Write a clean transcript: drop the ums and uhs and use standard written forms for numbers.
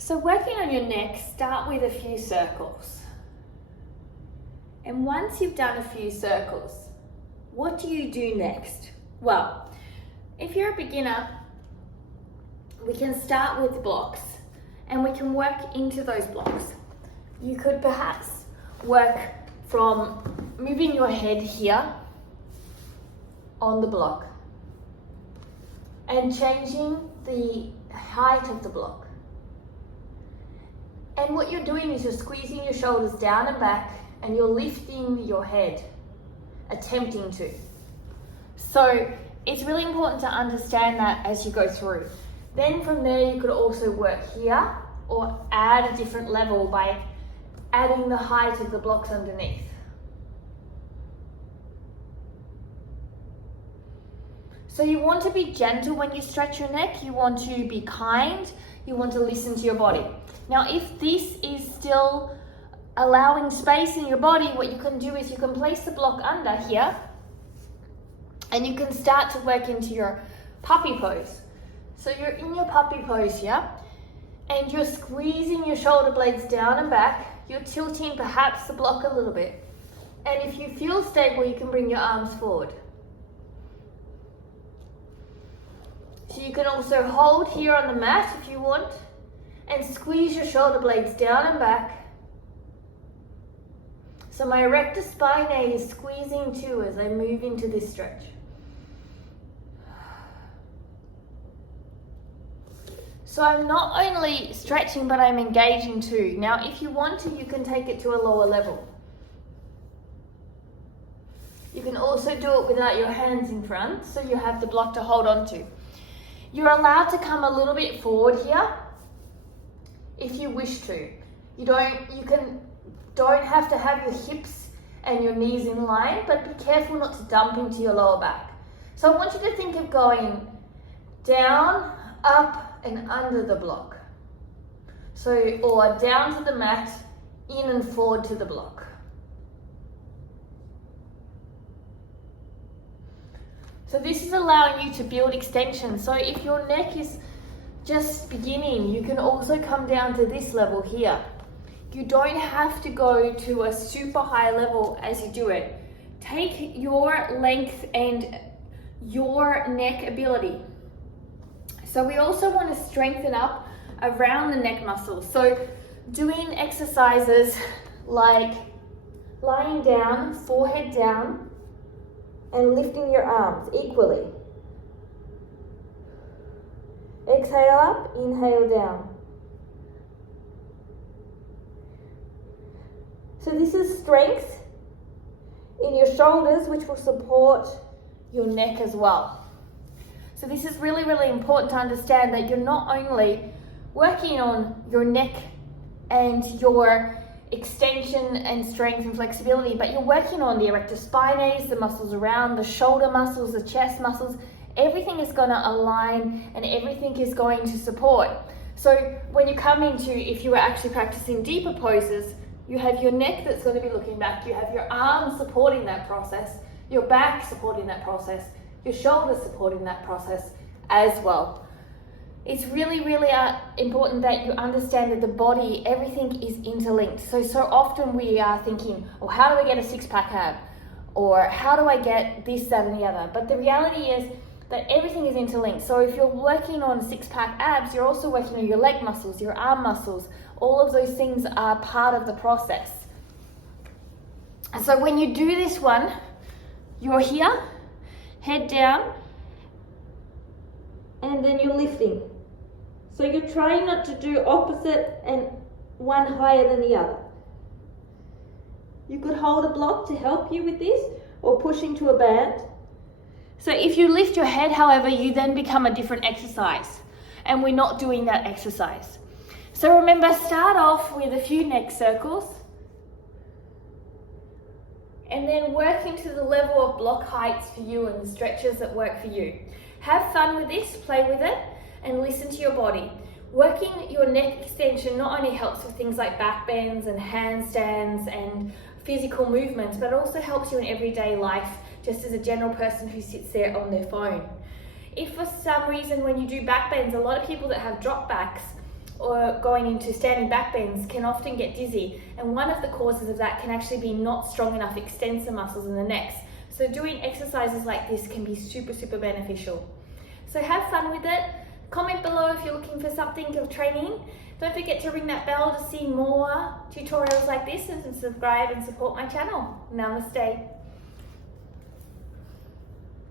So working on your neck, start with a few circles. And once you've done a few circles, what do you do next? Well, if you're a beginner, we can start with blocks and we can work into those blocks. You could perhaps work from moving your head here on the block and changing the height of the block. And what you're doing is you're squeezing your shoulders down and back and you're lifting your head, attempting to. So it's really important to understand that as you go through. Then from there you could also work here or add a different level by adding the height of the blocks underneath. So you want to be gentle when you stretch your neck, you want to be kind, you want to listen to your body. Now if this is still allowing space in your body, what you can do is you can place the block under here and you can start to work into your puppy pose. So you're in your puppy pose here and you're squeezing your shoulder blades down and back, you're tilting perhaps the block a little bit. And if you feel stable, you can bring your arms forward. So you can also hold here on the mat if you want and squeeze your shoulder blades down and back. So my erector spinae is squeezing too as I move into this stretch. So I'm not only stretching, but I'm engaging too. Now, if you want to, you can take it to a lower level. You can also do it without your hands in front, so you have the block to hold on to. You're allowed to come a little bit forward here if you wish to. You don't have to have your hips and your knees in line, but be careful not to dump into your lower back. So I want you to think of going down, up and under the block. So, or down to the mat, in and forward to the block. So this is allowing you to build extension. So if your neck is just beginning, you can also come down to this level here. You don't have to go to a super high level as you do it. Take your length and your neck ability. So we also want to strengthen up around the neck muscles. So doing exercises like lying down, forehead down, and lifting your arms equally. Exhale up, inhale down. So this is strength in your shoulders, which will support your neck as well. So this is really, really important to understand that you're not only working on your neck and your extension and strength and flexibility, but you're working on the erector spinae, the muscles around the shoulder muscles, the chest muscles. Everything is going to align and everything is going to support. So when you come into, if you were actually practicing deeper poses, you have your neck that's going to be looking back, you have your arms supporting that process, your back supporting that process, your shoulders supporting that process as well. It's really, really important that you understand that the body, everything is interlinked. So often we are thinking, oh, how do I get a six-pack ab? Or how do I get this, that, and the other? But the reality is that everything is interlinked. So if you're working on six-pack abs, you're also working on your leg muscles, your arm muscles. All of those things are part of the process. And so when you do this one, you're here, head down, and then you're lifting. So you're trying not to do opposite and one higher than the other. You could hold a block to help you with this, or push into a band. So if you lift your head, however, you then become a different exercise, and we're not doing that exercise. So remember, start off with a few neck circles, and then work into the level of block heights for you and the stretches that work for you. Have fun with this, play with it, and listen to your body. Working your neck extension not only helps with things like back bends and handstands and physical movements, but it also helps you in everyday life, just as a general person who sits there on their phone. If for some reason when you do back bends, a lot of people that have drop backs or going into standing back bends can often get dizzy, and one of the causes of that can actually be not strong enough extensor muscles in the necks. So doing exercises like this can be super beneficial. So have fun with it. Comment below if you're looking for something of training. Don't forget to ring that bell to see more tutorials like this, and subscribe and support my channel. Namaste.